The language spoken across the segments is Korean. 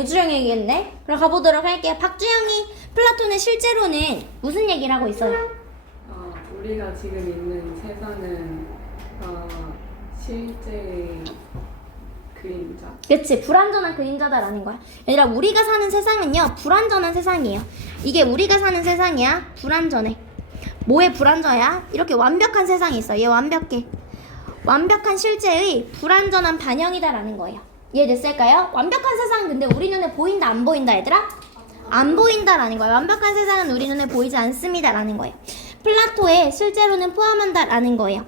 유주영 얘기했네. 그럼 가보도록 할게요. 박주영이 플라톤은 실제로는 무슨 얘기를 하고 있어요? 우리가 지금 있는 세상은 실제 그림자. 그치, 불완전한 그림자다라는 거야. 얘들아, 우리가 사는 세상은요 불완전한 세상이에요. 이게 우리가 사는 세상이야. 불완전해. 뭐에 불완전해야? 이렇게 완벽한 세상이 있어. 얘 완벽해. 완벽한 실제의 불완전한 반영이다라는 거예요. 이해됐을까요? 완벽한 세상은 근데 우리 눈에 보인다 안 보인다 얘들아? 안 보인다라는 거예요. 완벽한 세상은 우리 눈에 보이지 않습니다라는 거예요. 플라토에 실제로는 포함한다라는 거예요.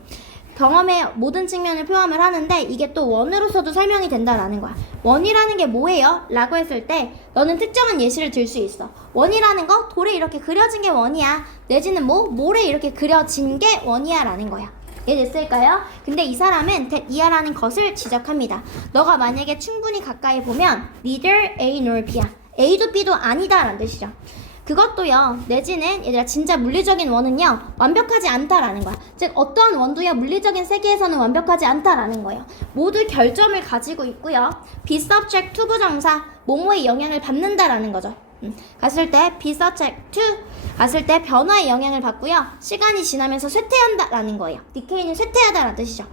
경험의 모든 측면을 포함을 하는데 이게 또 원으로서도 설명이 된다라는 거야. 원이라는 게 뭐예요? 라고 했을 때 너는 특정한 예시를 들 수 있어. 원이라는 거 돌에 이렇게 그려진 게 원이야. 내지는 모래 이렇게 그려진 게 원이야 라는 거야. 이해됐을까요? 근데 이 사람은 that 이하라는 것을 지적합니다. 너가 만약에 충분히 가까이 보면 neither A nor B야. A도 B도 아니다 라는 뜻이죠. 그것도요, 내지는 얘들아 진짜 물리적인 원은요 완벽하지 않다라는 거야. 즉 어떠한 원도요 물리적인 세계에서는 완벽하지 않다라는 거예요. 모두 결점을 가지고 있고요. be subject to 부정사 뭐뭐의 영향을 받는다라는 거죠. 갔을 때 be subject to 갔을 때 변화의 영향을 받고요. 시간이 지나면서 쇠퇴한다라는 거예요. decay는 쇠퇴하다라는 뜻이죠.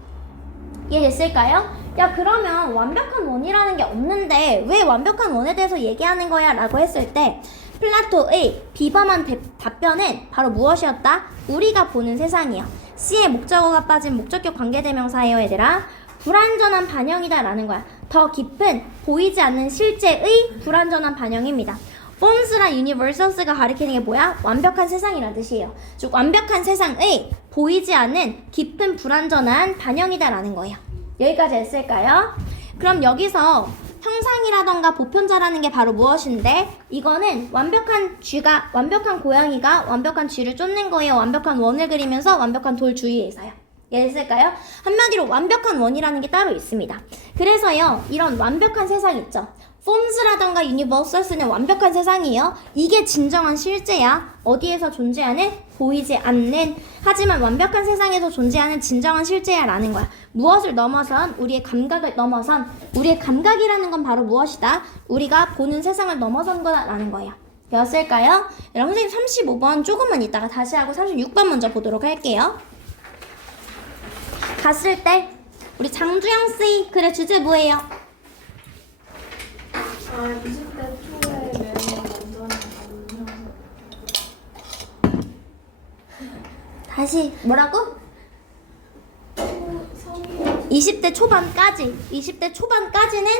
이해됐을까요? 야, 그러면 완벽한 원이라는 게 없는데 왜 완벽한 원에 대해서 얘기하는 거야? 라고 했을 때 플라토의 비범한 답변은 바로 무엇이었다? 우리가 보는 세상이요. C의 목적어가 빠진 목적격 관계대명사예요, 얘들아. 불완전한 반영이다 라는 거야. 더 깊은 보이지 않는 실제의 불완전한 반영입니다. forms랑 universals가 가리키는 게 뭐야? 완벽한 세상이라는 뜻이에요. 즉 완벽한 세상의 보이지 않는 깊은 불완전한 반영이다 라는 거예요. 여기까지 했을까요? 그럼 여기서 형상이라던가 보편자라는 게 바로 무엇인데 이거는 완벽한 고양이가 완벽한 쥐를 쫓는 거예요. 완벽한 원을 그리면서 완벽한 돌 주위에서요. 이해됐을까요? 한마디로 완벽한 원이라는 게 따로 있습니다. 그래서요 이런 완벽한 세상 있죠. forms라던가 universals는 완벽한 세상이에요. 이게 진정한 실제야. 어디에서 존재하는? 보이지 않는 하지만 완벽한 세상에서 존재하는 진정한 실제야 라는 거야. 무엇을 넘어선? 우리의 감각을 넘어선. 우리의 감각이라는 건 바로 무엇이다? 우리가 보는 세상을 넘어선 거다라는 거야. 되었을까요? 여러분 선생님 35번 조금만 이따가 다시 하고 36번 먼저 보도록 할게요. 갔을 때 우리 장주영씨 글의 주제 뭐예요? 20대 초에 매년 완전히 다시 뭐라고? 20대 초반까지는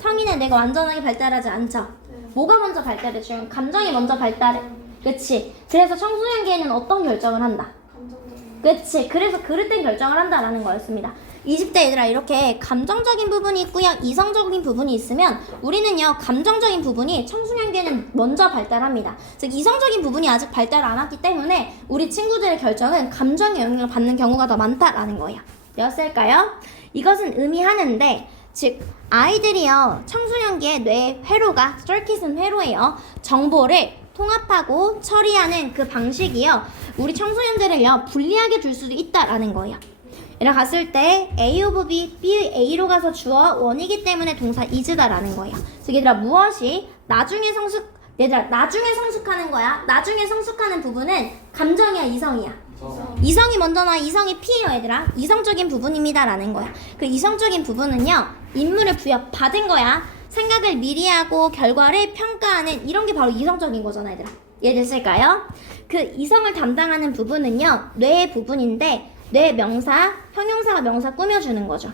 성인은 내가 완전하게 발달하지 않죠. 네. 뭐가 먼저 발달했죠? 감정이 먼저 발달해. 그치? 그래서 청소년기에는 어떤 결정을 한다? 감정적인 그치? 그래서 그릇된 결정을 한다라는 거였습니다. 20대 얘들아 이렇게 감정적인 부분이 있고요. 이성적인 부분이 있으면 우리는요 감정적인 부분이 청소년기에는 먼저 발달합니다. 즉 이성적인 부분이 아직 발달 안 했기 때문에 우리 친구들의 결정은 감정의 영향을 받는 경우가 더 많다라는 거예요. 되었을까요? 이것은 의미하는데 즉 아이들이요 청소년기에 뇌 회로가 서킷은 회로예요. 정보를 통합하고 처리하는 그 방식이요 우리 청소년들을요 불리하게 줄 수도 있다라는 거예요. 얘랑 갔을 때 A of B, B의 A로 가서 주어 원이기 때문에 동사 is다라는 거예요. 즉 얘들아 무엇이 나중에 성숙하는 거야. 나중에 성숙하는 부분은 감정이야 이성이야? 이성이 먼저 나와. 이성이 P예요 얘들아. 이성적인 부분입니다라는 거야. 그 이성적인 부분은요 인물을 부여받은 거야. 생각을 미리 하고 결과를 평가하는 이런 게 바로 이성적인 거잖아 얘들아. 이해됐을까요? 그 이성을 담당하는 부분은요 뇌의 부분인데 뇌 명사, 형용사가 명사 꾸며주는 거죠.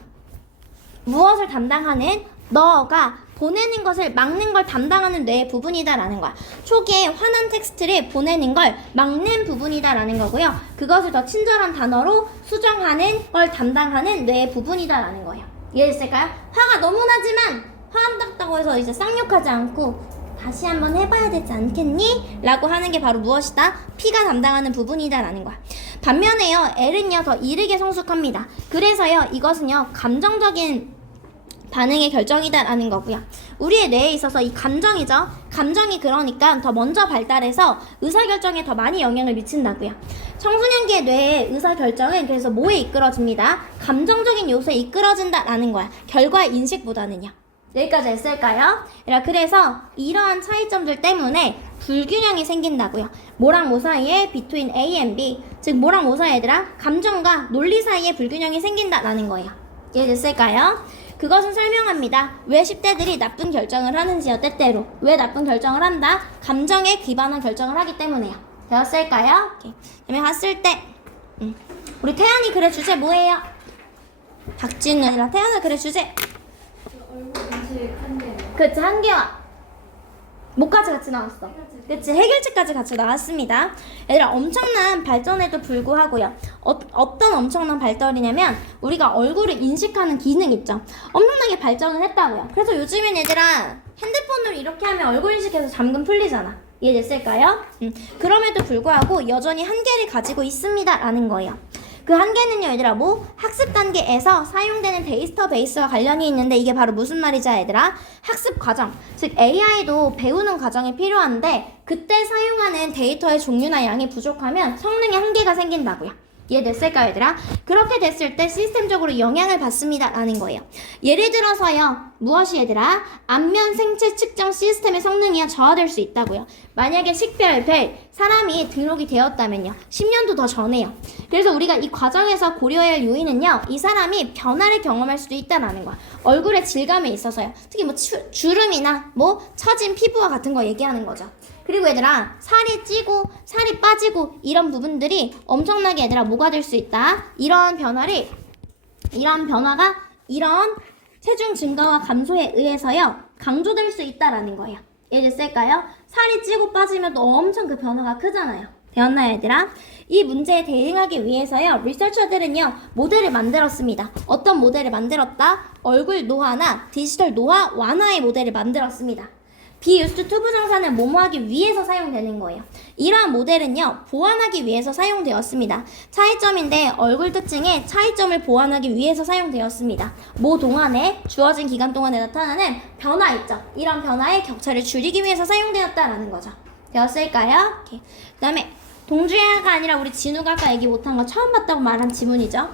무엇을 담당하는? 너가 보내는 것을 막는 걸 담당하는 뇌의 부분이다라는 거야. 초기에 화난 텍스트를 보내는 걸 막는 부분이다라는 거고요. 그것을 더 친절한 단어로 수정하는 걸 담당하는 뇌의 부분이다라는 거예요. 이해됐을까요? 화가 너무 나지만 화 안 났다고 해서 이제 쌍욕하지 않고 다시 한번 해봐야 되지 않겠니? 라고 하는 게 바로 무엇이다? P가 담당하는 부분이다라는 거야. 반면에요 L은요 더 이르게 성숙합니다. 그래서요 이것은요 감정적인 반응의 결정이다라는 거고요. 우리의 뇌에 있어서 이 감정이죠. 감정이 그러니까 더 먼저 발달해서 의사결정에 더 많이 영향을 미친다고요. 청소년기의 뇌의 의사결정은 그래서 뭐에 이끌어집니다? 감정적인 요소에 이끌어진다라는 거야. 결과의 인식보다는요. 여기까지 했을까요? 그래서 이러한 차이점들 때문에 불균형이 생긴다고요. 뭐랑 뭐 사이에 between A and B, 즉 뭐랑 뭐 사이에 얘들아 감정과 논리 사이에 불균형이 생긴다라는 거예요. 이해됐을까요? 그것은 설명합니다. 왜 10대들이 나쁜 결정을 하는지요. 때때로 왜 나쁜 결정을 한다? 감정에 기반한 결정을 하기 때문에요. 되었을까요? 오케이. 그다음에 봤을 때 우리 태연이 그래 주제 뭐예요? 박진우 아니라 태연아 그래 주제. 얼굴 인식 한 개는. 그치, 한 개와 뭐까지 같이 나왔어? 그치, 해결책까지 같이 나왔습니다. 얘들아, 엄청난 발전에도 불구하고요. 어떤 엄청난 발달이냐면 우리가 얼굴을 인식하는 기능 있죠. 엄청나게 발전을 했다고요. 그래서 요즘엔 얘들아 핸드폰으로 이렇게 하면 얼굴 인식해서 잠금 풀리잖아. 이해됐을까요? 그럼에도 불구하고 여전히 한계를 가지고 있습니다 라는 거예요. 그 한계는요 얘들아 뭐 학습 단계에서 사용되는 데이터베이스와 관련이 있는데 이게 바로 무슨 말이죠 얘들아? 학습 과정, 즉 AI도 배우는 과정이 필요한데 그때 사용하는 데이터의 종류나 양이 부족하면 성능에 한계가 생긴다고요. 이해됐을까요 얘들아? 그렇게 됐을 때 시스템적으로 영향을 받습니다 라는 거예요. 예를 들어서요 무엇이 얘들아? 안면 생체 측정 시스템의 성능이 저하될 수 있다고요. 만약에 식별별 사람이 등록이 되었다면요 10년도 더 전에요. 그래서 우리가 이 과정에서 고려해야 할 요인은요 이 사람이 변화를 경험할 수도 있다라는 거야. 얼굴의 질감에 있어서요. 특히 뭐 주름이나 뭐 처진 피부와 같은 거 얘기하는 거죠. 그리고 얘들아 살이 찌고 살이 빠지고 이런 부분들이 엄청나게 얘들아 뭐가 될 수 있다. 이런 변화가 이런 체중 증가와 감소에 의해서요 강조될 수 있다라는 거예요. 이해됐을까요? 살이 찌고 빠지면 또 엄청 그 변화가 크잖아요. 되었나요 얘들아? 이 문제에 대응하기 위해서요 리서처들은요 모델을 만들었습니다. 어떤 모델을 만들었다? 얼굴 노화나 디지털 노화 완화의 모델을 만들었습니다. 비유스트 투부 정사는 뭐뭐하기 위해서 사용되는 거예요. 이러한 모델은요 보완하기 위해서 사용되었습니다. 차이점인데 얼굴 특징의 차이점을 보완하기 위해서 사용되었습니다. 모 동안에 주어진 기간 동안에 나타나는 변화 있죠. 이런 변화의 격차를 줄이기 위해서 사용되었다라는 거죠. 되었을까요? 오케이. 그다음에 동주야가 아니라 우리 진우가 아까 얘기 못한 거 처음 봤다고 말한 지문이죠.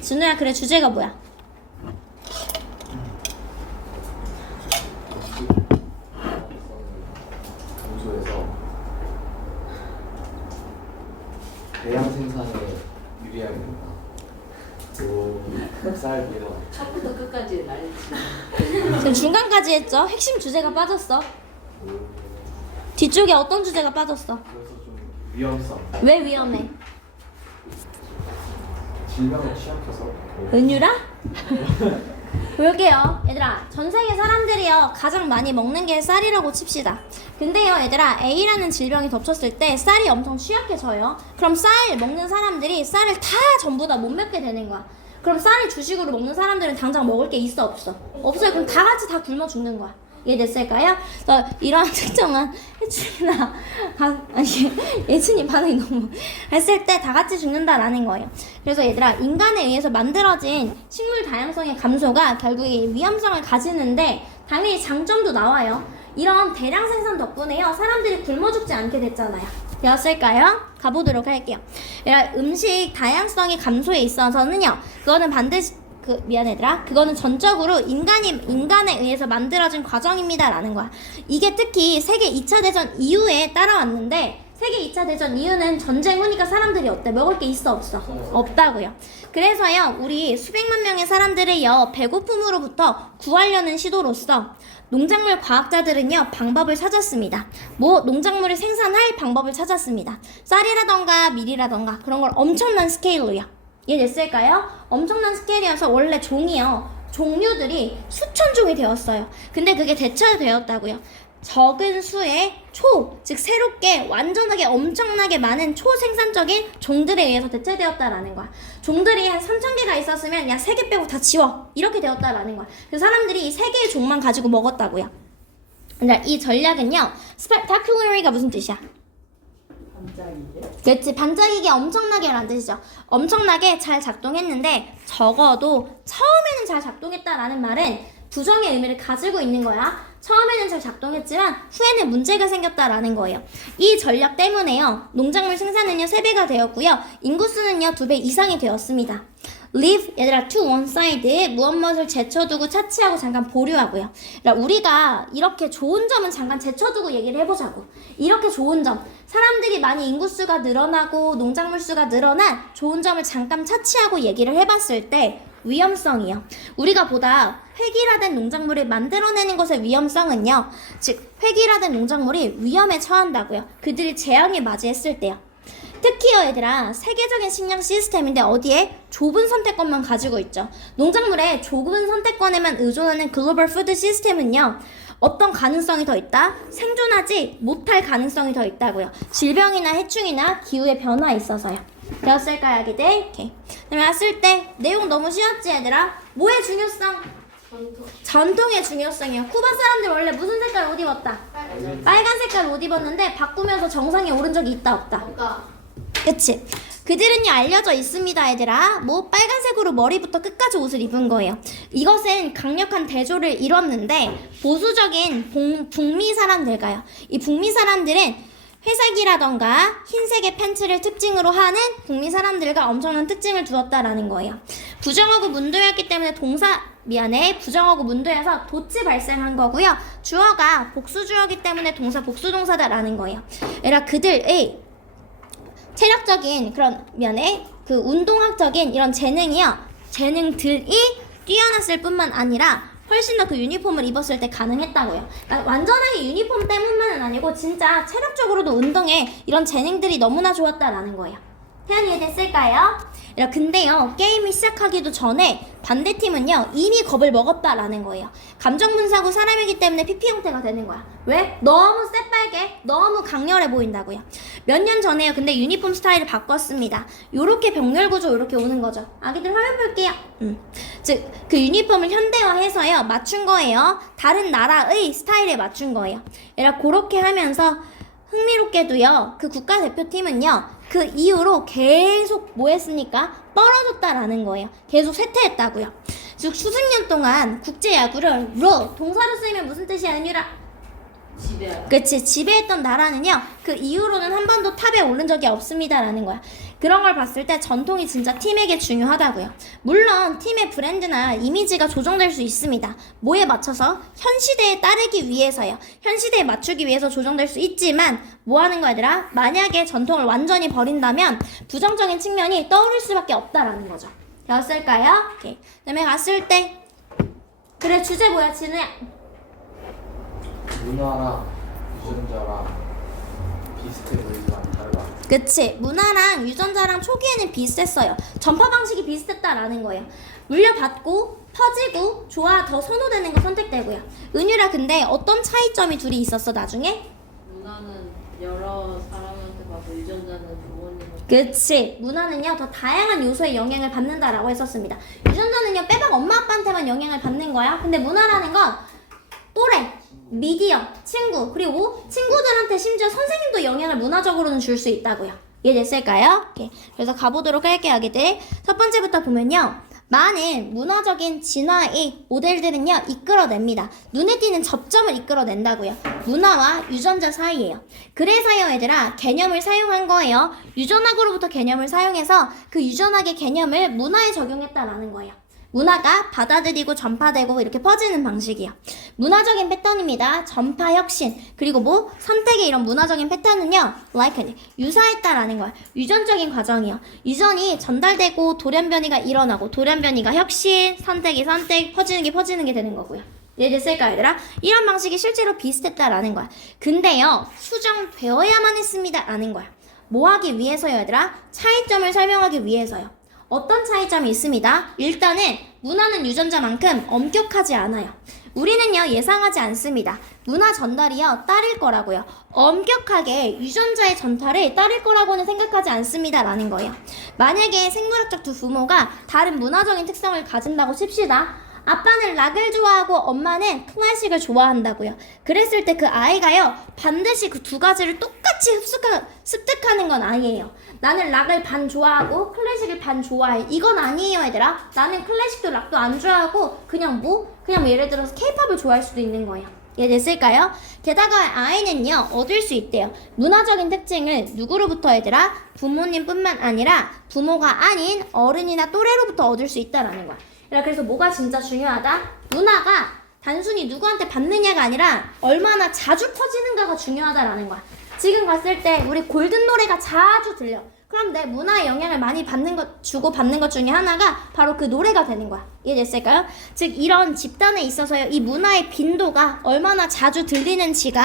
진우야 그래 주제가 뭐야? 대량 생산에 유리하게 된다. 쌀 비료. 처음부터 끝까지 날리지. 지금 중간까지 했죠? 핵심 주제가 빠졌어. 뒤쪽에 어떤 주제가 빠졌어? 그래서 좀 위험성. 왜 위험해? 질병에 취약해서. 은유라? 볼게요. 얘들아, 전 세계 사람들이요 가장 많이 먹는 게 쌀이라고 칩시다. 근데요 얘들아 A라는 질병이 덮쳤을 때 쌀이 엄청 취약해져요. 그럼 쌀 먹는 사람들이 쌀을 다 전부 다 못 먹게 되는 거야. 그럼 쌀을 주식으로 먹는 사람들은 당장 먹을 게 있어 없어? 없어요. 그럼 다 같이 다 굶어 죽는 거야. 이해됐을까요? 그래서 이러한 특정한 해충이나 예준이 반응이 너무 했을 때 다 같이 죽는다라는 거예요. 그래서 얘들아 인간에 의해서 만들어진 식물 다양성의 감소가 결국에 위험성을 가지는데 당연히 장점도 나와요. 이런 대량 생산 덕분에요 사람들이 굶어 죽지 않게 됐잖아요. 되었을까요? 가보도록 할게요. 음식 다양성의 감소에 있어서는요 그거는 반드시 그거는 전적으로 인간에 의해서 만들어진 과정입니다 라는 거야. 이게 특히 세계 2차 대전 이후에 따라왔는데 세계 2차 대전 이후는 전쟁 후니까 사람들이 어때? 먹을 게 있어 없어? 없다고요. 그래서요 우리 수백만 명의 사람들을요 배고픔으로부터 구하려는 시도로서 농작물 과학자들은요 방법을 찾았습니다. 뭐 농작물을 생산할 방법을 찾았습니다. 쌀이라던가 밀이라던가 그런 걸 엄청난 스케일로요. 이해됐을까요? 엄청난 스케일이어서 원래 종류들이 수천 종이 되었어요. 근데 그게 대체되었다고요. 적은 수의 즉 새롭게 완전하게 엄청나게 많은 초생산적인 종들에 의해서 대체되었다라는 거야. 종들이 한 3,000개가 있었으면 야 3개 빼고 다 지워 이렇게 되었다라는 거야. 그래서 사람들이 이 3개의 종만 가지고 먹었다고요. 근데 이 전략은요 spectaculary가 무슨 뜻이야? 반짝이게? 그렇지, 반짝이게 엄청나게 라는 뜻이죠. 엄청나게 잘 작동했는데 적어도 처음에는 잘 작동했다라는 말은 부정의 의미를 가지고 있는 거야. 처음에는 잘 작동했지만 후에는 문제가 생겼다라는 거예요. 이 전략 때문에요 농작물 생산은요 3배가 되었고요 인구수는요 2배 이상이 되었습니다. leave 얘들아 to one side 무엇무엇을 제쳐두고 차치하고 잠깐 보류하고요. 그러니까 우리가 이렇게 좋은 점은 잠깐 제쳐두고 얘기를 해보자고. 이렇게 좋은 점 사람들이 많이 인구수가 늘어나고 농작물 수가 늘어난 좋은 점을 잠깐 차치하고 얘기를 해봤을 때 위험성이요. 우리가 보다 획일화된 농작물을 만들어내는 것의 위험성은요. 즉 획일화된 농작물이 위험에 처한다고요. 그들이 재앙에 맞이했을 때요. 특히요 얘들아 세계적인 식량 시스템인데 어디에? 좁은 선택권만 가지고 있죠. 농작물의 좁은 선택권에만 의존하는 글로벌 푸드 시스템은요. 어떤 가능성이 더 있다? 생존하지 못할 가능성이 더 있다고요. 질병이나 해충이나 기후의 변화에 있어서요. 되었을까요 아기들? 오케이. 그러면 왔을 때 내용 너무 쉬웠지 얘들아? 뭐의 중요성? 전통의 중요성이요. 쿠바 사람들 원래 무슨 색깔 옷 입었다? 빨간 색깔 옷 입었는데 바꾸면서 정상에 오른 적이 있다 없다? 그치? 그들은요 알려져 있습니다 얘들아. 뭐 빨간색으로 머리부터 끝까지 옷을 입은 거예요. 이것은 강력한 대조를 이뤘는데 보수적인 북미 사람들과요. 이 북미 사람들은 회색이라던가 흰색의 팬츠를 특징으로 하는 북미 사람들과 엄청난 특징을 두었다라는 거예요. 부정어구 문도였기 때문에 부정어구 문도여서 돛이 발생한 거고요. 주어가 복수주어기 때문에 동사 복수동사다라는 거예요. 그러니까 그들의 체력적인 그 운동학적인 이런 재능들이 뛰어났을 뿐만 아니라 훨씬 더 그 유니폼을 입었을 때 가능했다고요. 그러니까 완전하게 유니폼 때문만은 아니고 진짜 체력적으로도 운동에 이런 재능들이 너무나 좋았다라는 거예요. 태연이 이해됐을까요? 근데요 게임이 시작하기도 전에 반대팀은요 이미 겁을 먹었다라는 거예요. 감정분사구 사람이기 때문에 PP 형태가 되는 거야. 왜? 너무 새빨개 너무 강렬해 보인다고요. 몇 년 전에요 근데 유니폼 스타일을 바꿨습니다. 요렇게 병렬구조 요렇게 오는 거죠. 아기들 화면 볼게요. 즉 그 유니폼을 현대화해서요 맞춘 거예요. 다른 나라의 스타일에 맞춘 거예요. 그렇게 하면서 흥미롭게도요 그 국가대표팀은요 그 이후로 계속 뭐 했습니까? 떨어졌다라는 거예요. 계속 쇠퇴했다고요. 즉 수십 년 동안 국제야구를 동사로 쓰이면 무슨 뜻이야 은유라? 지배. 그치 지배했던 나라는요 그 이후로는 한 번도 탑에 오른 적이 없습니다라는 거야. 그런 걸 봤을 때 전통이 진짜 팀에게 중요하다고요. 물론 팀의 브랜드나 이미지가 조정될 수 있습니다. 뭐에 맞춰서? 현 시대에 따르기 위해서요. 현 시대에 맞추기 위해서 조정될 수 있지만 뭐 하는 거야 얘들아? 만약에 전통을 완전히 버린다면 부정적인 측면이 떠오를 수밖에 없다라는 거죠. 되었을까요? 오케이. 그다음에 갔을 때 그래 주제 뭐야 진우야? 문화랑 유전자랑 비슷해 보이지만 다르다. 그치 문화랑 유전자랑 초기에는 비슷했어요. 전파 방식이 비슷했다라는 거예요. 물려받고 퍼지고 더 선호되는 거 선택되고요. 은유라 근데 어떤 차이점이 둘이 있었어 나중에? 문화는 여러 사람한테 받고 유전자는 부모님한테. 그치 문화는요 더 다양한 요소의 영향을 받는다라고 했었습니다. 유전자는요 빼박 엄마 아빠한테만 영향을 받는 거야. 근데 문화라는 건 또래 미디어, 친구, 그리고 친구들한테 심지어 선생님도 영향을 문화적으로는 줄 수 있다고요. 이해됐을까요? 오케이. 그래서 가보도록 할게요, 아기들. 첫 번째부터 보면요. 많은 문화적인 진화의 모델들은요, 이끌어냅니다. 눈에 띄는 접점을 이끌어낸다고요. 문화와 유전자 사이에요. 그래서요, 얘들아, 개념을 사용한 거예요. 유전학으로부터 개념을 사용해서 그 유전학의 개념을 문화에 적용했다라는 거예요. 문화가 받아들이고 전파되고 이렇게 퍼지는 방식이요. 문화적인 패턴입니다. 전파 혁신 그리고 뭐 선택의 이런 문화적인 패턴은요. like 유사했다라는 거야. 유전적인 과정이요. 유전이 전달되고 돌연변이가 일어나고 돌연변이가 혁신, 선택이 선택, 퍼지는 게 되는 거고요. 이해됐을까 얘들아? 이런 방식이 실제로 비슷했다라는 거야. 근데요. 수정되어야만 했습니다 라는 거야. 뭐 하기 위해서요 얘들아? 차이점을 설명하기 위해서요. 어떤 차이점이 있습니다. 일단은 문화는 유전자만큼 엄격하지 않아요. 우리는요 예상하지 않습니다. 문화 전달이요 따를 거라고요. 엄격하게 유전자의 전달을 따를 거라고는 생각하지 않습니다 라는 거예요. 만약에 생물학적 두 부모가 다른 문화적인 특성을 가진다고 칩시다. 아빠는 락을 좋아하고 엄마는 클래식을 좋아한다고요. 그랬을 때 그 아이가요 반드시 그 두 가지를 똑같이 습득하는 건 아니에요. 나는 락을 반 좋아하고 클래식을 반 좋아해. 이건 아니에요 얘들아. 나는 클래식도 락도 안 좋아하고 그냥 예를 들어서 케이팝을 좋아할 수도 있는 거예요. 이해됐을까요? 게다가 아이는요 얻을 수 있대요. 문화적인 특징을 누구로부터 얘들아? 부모님뿐만 아니라 부모가 아닌 어른이나 또래로부터 얻을 수 있다라는 거야. 그래서 뭐가 진짜 중요하다? 문화가 단순히 누구한테 받느냐가 아니라 얼마나 자주 퍼지는가가 중요하다라는 거야. 지금 봤을 때 우리 골든 노래가 자주 들려. 그럼 내 문화에 영향을 많이 주고 받는 것 중에 하나가 바로 그 노래가 되는 거야. 이해됐을까요? 즉 이런 집단에 있어서요, 이 문화의 빈도가 얼마나 자주 들리는지가,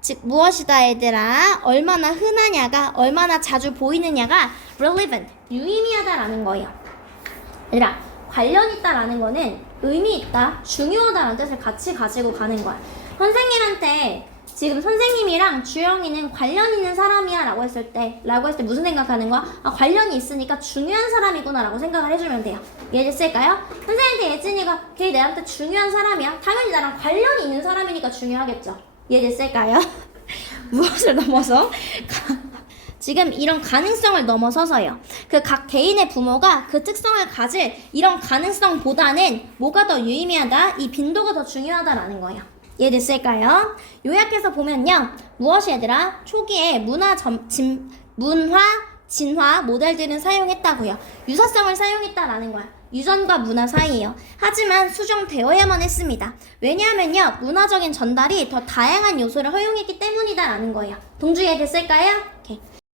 즉 무엇이다 얘들아? 얼마나 흔하냐가, 얼마나 자주 보이느냐가 relevant, 유의미하다라는 거예요. 얘들아, 관련 있다라는 거는 의미 있다, 중요하다라는 뜻을 같이 가지고 가는 거야. 선생님한테 지금 선생님이랑 주영이는 관련 있는 사람이야 라고 했을 때 무슨 생각하는 거야? 아, 관련이 있으니까 중요한 사람이구나 라고 생각을 해주면 돼요. 이해됐을까요? 선생님한테 예진이가 걔 내한테 중요한 사람이야? 당연히 나랑 관련이 있는 사람이니까 중요하겠죠. 이해됐을까요? 무엇을 넘어서? 지금 이런 가능성을 넘어서서요. 그 각 개인의 부모가 그 특성을 가질 이런 가능성보다는 뭐가 더 유의미하다? 이 빈도가 더 중요하다라는 거예요. 이해됐을까요? 요약해서 보면요. 무엇이 얘들아? 초기에 문화, 진화 모델들은 사용했다고요. 유사성을 사용했다라는 거야. 유전과 문화 사이예요. 하지만 수정되어야만 했습니다. 왜냐하면요. 문화적인 전달이 더 다양한 요소를 허용했기 때문이다라는 거예요. 동주 이해됐을까요? 오케이.